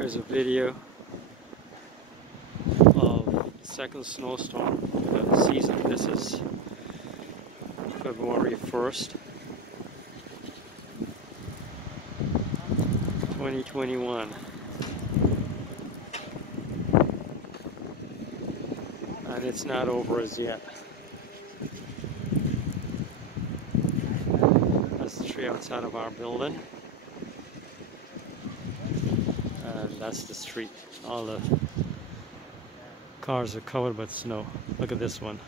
Here's a video of the second snowstorm of the season. This is February 1st, 2021. And it's not over as yet. That's the tree outside of our building. And that's the street. All the cars are covered with snow. Look at this one.